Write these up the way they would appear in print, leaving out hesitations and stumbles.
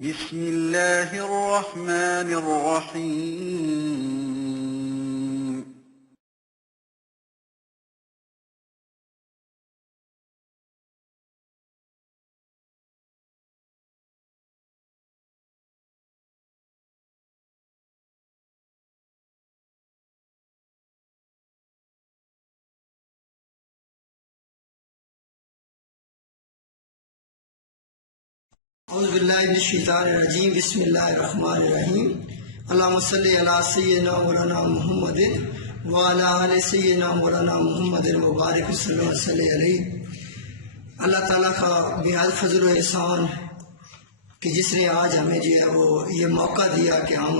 بسم الله الرحمن الرحيم. اعوذ باللہ من الشیطان الرجیم بسم اللہ الرحمن الرحیم اللہم صلی علی سیدنا مولانا محمد وعلی آل سیدنا مولانا محمد مبارک صلی اللہ علیہ. اللہ تعالیٰ کا بہت فضل و احسان کہ جس نے آج ہمیں جو ہے وہ یہ موقع دیا کہ ہم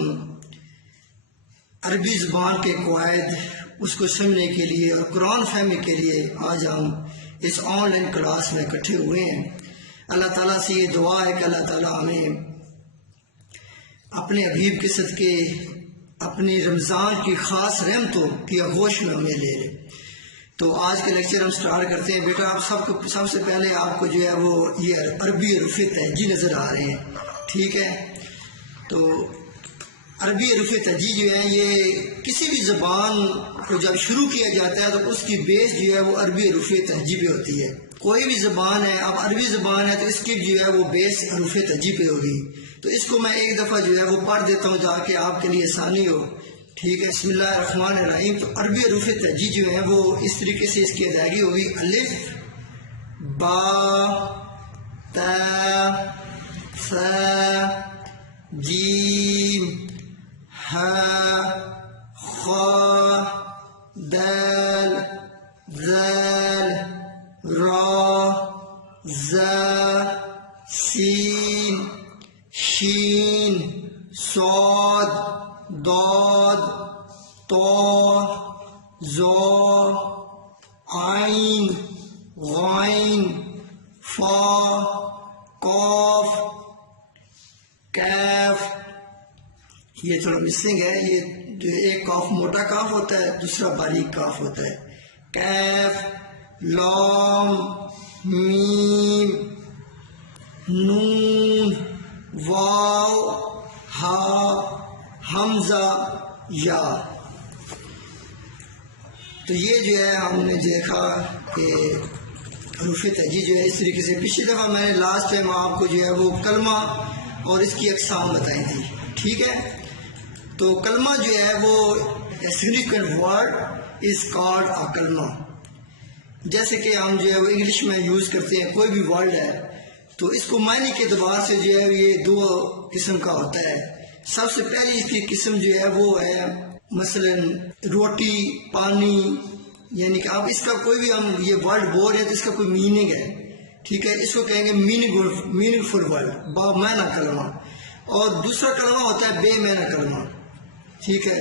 عربی زبان کے قواعد اس کو سمجھنے کے لیے اور قرآن فہمی کے لیے آج ہم اس آن لائن کلاس میں اکٹھے ہوئے ہیں. اللہ تعالیٰ سے یہ دعا ہے کہ اللہ تعالیٰ ہمیں اپنے حبیب کے صدقے اپنی رمضان کی خاص رحمتوں کی آغوش میں ہمیں لے لے. تو آج کے لیکچر ہم سٹارٹ کرتے ہیں. بیٹا آپ سب سے پہلے آپ کو جو ہے وہ یہ عربی حروف تہجی نظر آ رہے ہیں, ٹھیک ہے؟ تو عربی حروف تہجی جو ہے یہ کسی بھی زبان کو جب شروع کیا جاتا ہے تو اس کی بیس جو ہے وہ عربی حروف تہجی پہ ہوتی ہے. کوئی بھی زبان ہے, اب عربی زبان ہے تو اس کی جو ہے وہ بیس حروف تہجی پہ ہوگی. تو اس کو میں ایک دفعہ جو ہے وہ پڑھ دیتا ہوں تاکہ آپ کے لیے آسانی ہو, ٹھیک ہے؟ بسم اللہ الرحمن الرحیم. تو عربی حروف تہجی جو ہیں وہ اس طریقے سے اس کی ادائیگی ہوگی: الف, با, تا, ثا, جیم, ہا, خا, دال, ذال, را, زا, سین, شین, صاد, ضاد, طا, ظا, عین, غین, فا, قاف, کاف. یہ تھوڑا مسنگ ہے, یہ جو ایک کاف موٹا کاف ہوتا ہے, دوسرا باریک کاف ہوتا ہے. کاف, لام, میم, نون, واو, ہا, حمزہ, یا. تو یہ جو ہے ہم نے دیکھا کہ حروف تہجی جو ہے اس طریقے سے. پچھلی دفعہ میں نے لاسٹ ٹائم آپ کو جو ہے وہ کلمہ اور اس کی اقسام بتائی تھی, ٹھیک ہے؟ تو کلمہ جو ہے وہ significant word is called a کلمہ. جیسے کہ ہم جو ہے وہ انگلش میں یوز کرتے ہیں, کوئی بھی ورڈ ہے تو اس کو معنی کے اعتبار سے جو ہے یہ دو قسم کا ہوتا ہے. سب سے پہلی اس کی قسم جو ہے وہ ہے مثلا روٹی, پانی, یعنی کہ اب اس کا کوئی بھی ہم یہ ورڈ بول رہے ہیں تو اس کا کوئی میننگ ہے, ٹھیک ہے؟ اس کو کہیں گے میننگ فل ورڈ, با معنی کلمہ. اور دوسرا کلمہ ہوتا ہے بے معنی کلمہ, ٹھیک ہے؟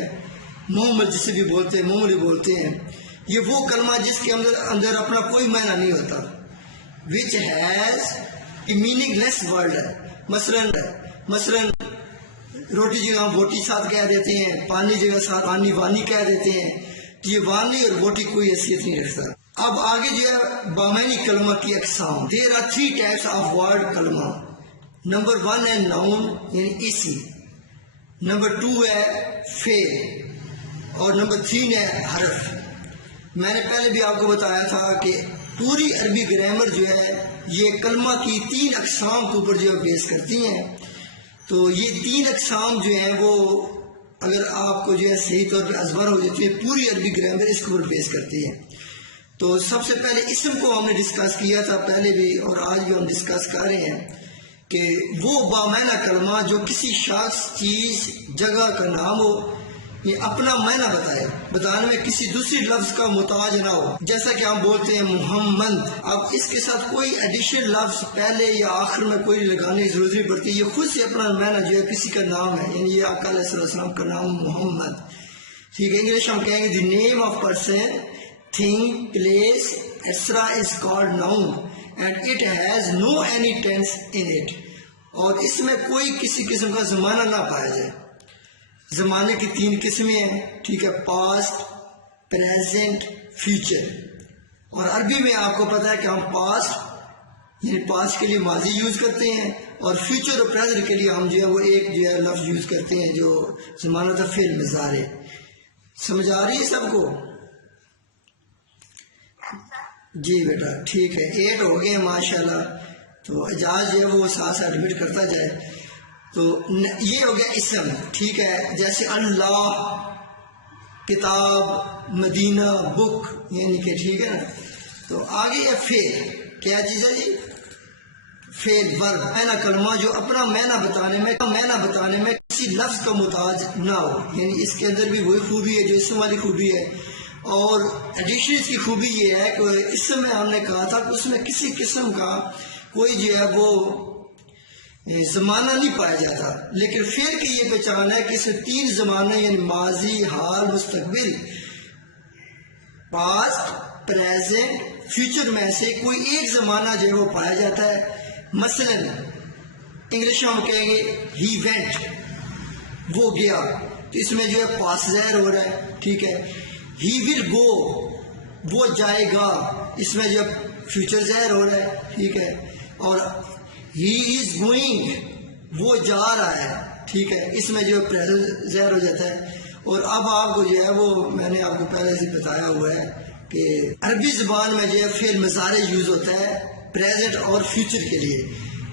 محمد جسے بھی بولتے ہیں, معمولی بولتے ہیں. یہ وہ کلمہ جس کے اندر اپنا کوئی معنی نہیں ہوتا, which has a meaningless word ہے. مثلا روٹی جگہ ہم بوٹی ساتھ کہہ دیتے ہیں, پانی جگہ ساتھ پانی وانی کہہ دیتے ہیں. تو یہ وانی اور بوٹی کوئی حیثیت نہیں رکھتا. اب آگے جو ہے بامعنی کلمہ کی اقسام. There are 3 types of word کلمہ. نمبر 1 ہے ناؤن یعنی اسم, نمبر 2 ہے فعل, اور نمبر 3 ہے حرف. میں نے پہلے بھی آپ کو بتایا تھا کہ پوری عربی گرامر جو ہے یہ کلمہ کی 3 اقسام کے اوپر جو ہے بیس کرتی ہیں. تو یہ 3 اقسام جو ہیں وہ اگر آپ کو جو ہے صحیح طور پہ ازبر ہو جاتی ہے, پوری عربی گرامر اس کے اوپر بیس کرتی ہے. تو سب سے پہلے اسم کو ہم نے ڈسکس کیا تھا پہلے بھی, اور آج بھی ہم ڈسکس کر رہے ہیں کہ وہ بامعنی کلمہ جو کسی شخص, چیز, جگہ کا نام ہو, یہ اپنا معنی بتانے میں کسی دوسری لفظ کا محتاج نہ ہو. جیسا کہ ہم بولتے ہیں محمد, اب اس کے ساتھ کوئی ایڈیشنل لفظ پہلے یا آخر میں کوئی لگانے کی ضرورت نہیں پڑتی. یہ خود سے اپنا معنی جو ہے کسی کا نام ہے, یعنی یہ آقا علیہ السلام کا نام محمد, ٹھیک ہے؟ انگلش ہم کہیں گے the name of person, thing, place, etcetera is called noun and it has no any tense in it. اور اس میں کوئی کسی قسم کا زمانہ نہ پایا جائے. زمانے کی 3 قسمیں ہیں, ٹھیک ہے؟ Past, present, future. اور عربی میں آپ کو پتہ ہے کہ ہم پاسٹ یعنی پاسٹ کے لیے ماضی یوز کرتے ہیں, اور فیوچر اور پریزنٹ کے لیے ہم جو ہے وہ ایک جو ہے لفظ یوز کرتے ہیں جو زمانہ تھا فعل مضارع. سمجھ آ رہی ہے سب کو؟ جی بیٹا ٹھیک ہے 8 ہو گئے ماشاءاللہ. تو اعجاز جو ہے وہ ساتھ ساتھ ایڈمٹ کرتا جائے. تو یہ ہو گیا اسم. ٹھیک ہے جیسے اللہ، کتاب، مدینہ، بک، یعنی کہ ٹھیک ہے نا. تو آگے ہے فعل. کیا چیز ہے جی؟ فعل ورب. معنی کلمہ جو اپنا معنی بتانے میں کسی لفظ کا محتاج نہ ہو. یعنی اس کے اندر بھی وہی خوبی ہے جو اسم والی خوبی ہے. اور ایڈیشن اس کی خوبی یہ ہے کہ اسم میں ہم نے کہا تھا کہ اس میں کسی قسم کا کوئی جو ہے وہ زمانہ نہیں پایا جاتا. لیکن فعل کی یہ پہچان ہے کہ اس میں 3 زمانے یعنی ماضی، حال، مستقبل، پاسٹ، پریزنٹ، فیوچر میں سے کوئی ایک زمانہ جو ہے وہ پایا جاتا ہے. مثلا انگلش میں ہم کہیں گے ہی وینٹ، وہ گیا، تو اس میں جو ہے پاس ظاہر ہو رہا ہے. ٹھیک ہے. ہی ول گو، وہ جائے گا، اس میں جو فیوچر ظاہر ہو رہا ہے. ٹھیک ہے. اور ہی از گوئنگ، وہ جا رہا ہے. ٹھیک ہے. اس میں جو پریزنٹ ظاہر ہو جاتا ہے. اور اب آپ کو جو ہے وہ میں نے آپ کو پہلے سے بتایا ہوا ہے کہ عربی زبان میں جو ہے فعل مضارع یوز ہوتا ہے پریزنٹ اور فیوچر کے لیے.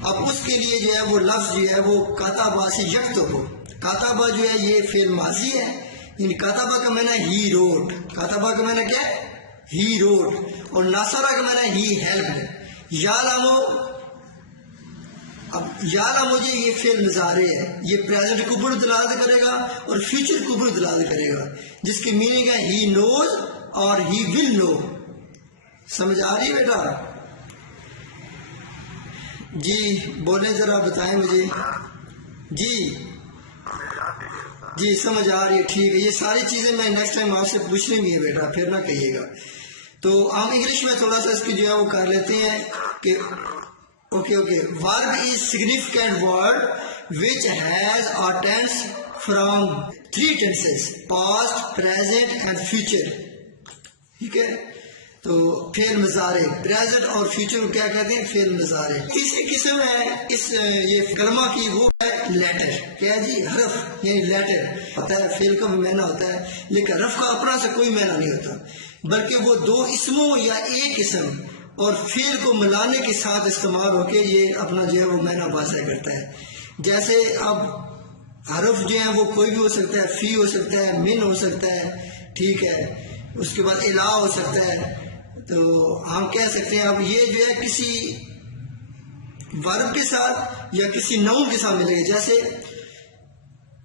اب اس کے لیے جو ہے وہ لفظ جو ہے وہ کاتبہ سے یکتب ہو. کاتبہ جو ہے یہ فعل ماضی ہے. یعنی کاتبہ کا معنی ہی روٹ. کاتبہ کا معنی کیا ہے؟ He wrote. اور ناصرہ کا معنی ہی ہیلپ. یعلمو، اب یعلمو جو یہ فعل مضارع ہے یہ پریزنٹ کے اوپر دلالت کرے گا اور فیوچر کے اوپر دلالت کرے گا جس کی میننگ ہے ہی نوز اور ہی ول نو. سمجھ آ رہی ہے بیٹا؟ جی بولیں ذرا بتائیں مجھے. جی سمجھ آ رہی ہے. ٹھیک ہے. یہ ساری چیزیں میں نیکسٹ ٹائم آپ سے پوچھنے گی بیٹا، پھر نہ کہیے گا. تو ہم انگلش میں تھوڑا سا اس کی جو ہے وہ کر لیتے ہیں کہ اوکے ورب is significant word which has a tense from 3 tenses past, present and future. ٹھیک ہے. تو فعل مضارع پریزنٹ اور فیوچر کو کیا کہتے ہیں؟ فعل مضارع. تیسری قسم ہے اس یہ کلمہ کی، وہ ہے لیٹر. کیا جی؟ حرف، یعنی لیٹر ہوتا ہے. فعل کا بھی معنی ہوتا ہے لیکن حرف کا اپنا سے کوئی معنی نہیں ہوتا، بلکہ وہ 2 اسموں یا ایک اسم اور فعل کو ملانے کے ساتھ استعمال ہو کے یہ اپنا جو ہے وہ معنی واضح کرتا ہے. جیسے اب حرف جو ہے وہ کوئی بھی ہو سکتا ہے. فی ہو سکتا ہے، من ہو سکتا ہے. ٹھیک ہے. اس کے بعد الہ ہو سکتا ہے. تو ہم کہہ سکتے ہیں اب یہ جو ہے کسی ورب کے ساتھ یا کسی نون کے ساتھ ملے گا. جیسے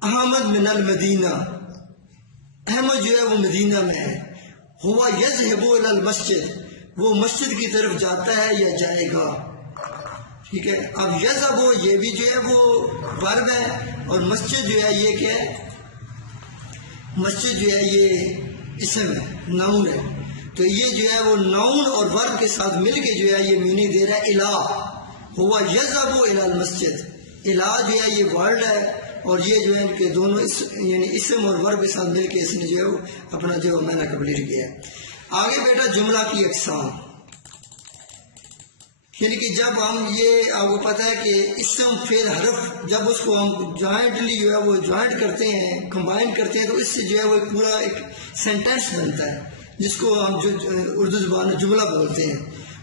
احمد من المدینہ، احمد جو ہے وہ مدینہ میں ہے. ہوا یذہب الی المسجد، وہ مسجد کی طرف جاتا ہے یا جائے گا. ٹھیک ہے. اب یذہب یہ بھی جو ہے وہ ورب ہے اور مسجد جو ہے یہ کیا ہے؟ مسجد جو ہے یہ اسم ہے، ناؤن ہے. تو یہ جو ہے وہ ناؤن اور ورب کے ساتھ مل کے جو ہے یہ میننگ دے رہا ہے الہ. ہوا یذہب الی المسجد. الہ جو ہے یہ ورڈ ہے اور یہ جو ہے ان کے دونوں یعنی اسم اور ورب کے ساتھ مل کے اس نے جو ہے وہ اپنا جو معنی کمپلیٹ کیا ہے. آگے بیٹا جملہ کی اقسام. یعنی کہ جب ہم یہ آپ کو پتہ ہے کہ اسم فعل حرف جب اس کو ہم جوائنٹلی جو ہے وہ جوائنٹ کرتے ہیں، کمبائن کرتے ہیں، تو اس سے جو ہے وہ پورا ایک سینٹینس بنتا ہے جس کو ہم جو اردو زبان میں جملہ بولتے ہیں.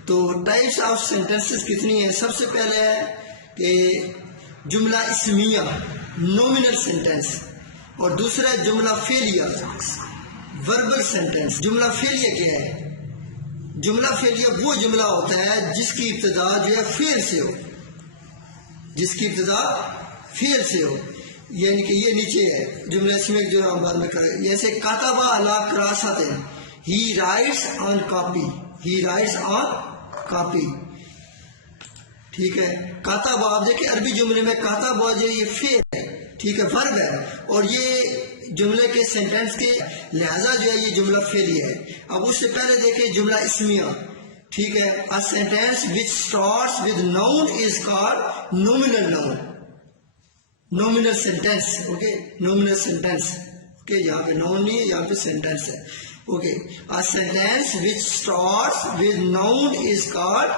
تو ٹائپس آف سینٹینسز کتنی ہیں؟ سب سے پہلے ہے کہ جملہ اسمیہ، نومینل سینٹینس، اور دوسرا ہے جملہ فعلیہ، وربل سینٹینس. جملہ فعلیہ کیا ہے؟ جملہ فعلیہ وہ جملہ ہوتا ہے جس کی ابتدا جو ہے فعل سے ہو، جس کی ابتدا فعل سے ہو. یعنی کہ یہ نیچے ہے جملہ اسمیہ جو ہم بعد میں کریں. جیسے کاتبہ علی کراسۃ، he writes on copy, he writes on copy. ٹھیک ہے. کاتبہ آپ دیکھیں عربی جملے میں کاتبہ جو یہ فعل ہے، ٹھیک ہے، ورب ہے، اور یہ جملے کے سینٹینس کے لہذا جو ہے یہ جملہ فعلی ہے. اب اس سے پہلے دیکھیں جملہ اسمیہ. ٹھیک ہے. a sentence which starts with noun is called nominal noun. nominal sentence. Okay. nominal sentence. Okay. یہاں پہ noun نہیں ہے، یہاں پہ sentence ہے. Okay. a sentence which starts with noun is called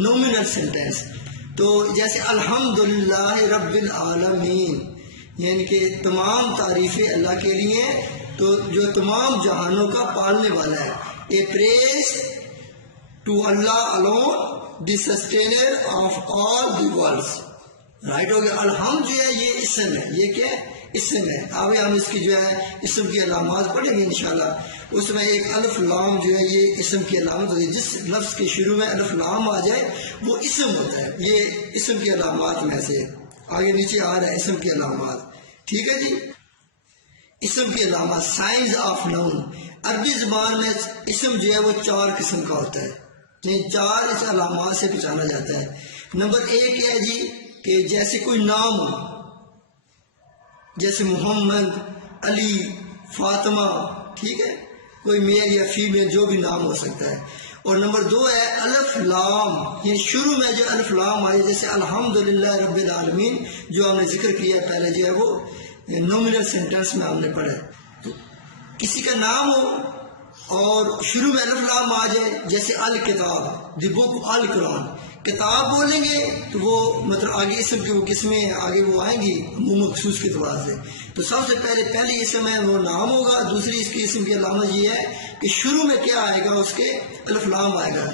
nominal sentence. تو جیسے الحمدللہ رب العالمین یعنی کہ تمام تعریفیں اللہ کے لیے تو جو تمام جہانوں کا پالنے والا ہے. A praise to Allah alone the sustainer of all the worlds. Right ہو گیا. الحمد جو ہے یہ اسم ہے. یہ کیا اسم ہے. آگے ہم اس کی جو ہے اسم کی علامات پڑھیں گے انشاءاللہ. اس میں ایک الف لام جو ہے یہ اسم کی علامت ہوتی ہے. جس لفظ کے شروع میں الف لام آ جائے وہ اسم ہوتا ہے. یہ اسم کی علامات میں سے آگے نیچے آ رہا ہے اسم کی علامات. ٹھیک ہے جی. اسم کی علامات سائنز آف نون. عربی زبان میں اسم جو ہے وہ 4 قسم کا ہوتا ہے. 4 اس علامات سے پہچانا جاتا ہے. نمبر 1 ہے جی کہ جیسے کوئی نام ہو, جیسے محمد, علی, فاطمہ, ٹھیک ہے, کوئی میل یا فیمیل جو بھی نام ہو سکتا ہے. اور نمبر 2 ہے الف لام, یہ شروع میں جو الف لام آئی جیسے الحمدللہ رب العالمین جو ہم نے ذکر کیا پہلے جو ہے وہ نومینل سینٹنس میں ہم نے پڑھا ہے. تو کسی کا نام ہو اور شروع میں الف لام آ جائے جیسے الکتاب, دی بک, القرآن. کتاب بولیں گے تو وہ مطلب آگے اسم کی وہ قسمیں آگے وہ آئیں گی مخصوص کے اعتبار سے. تو سب سے پہلی اسم ہے وہ نام ہوگا. دوسری اس کی اسم کی علامت یہ ہے کہ شروع میں کیا آئے گا, اس کے الف لام آئے گا.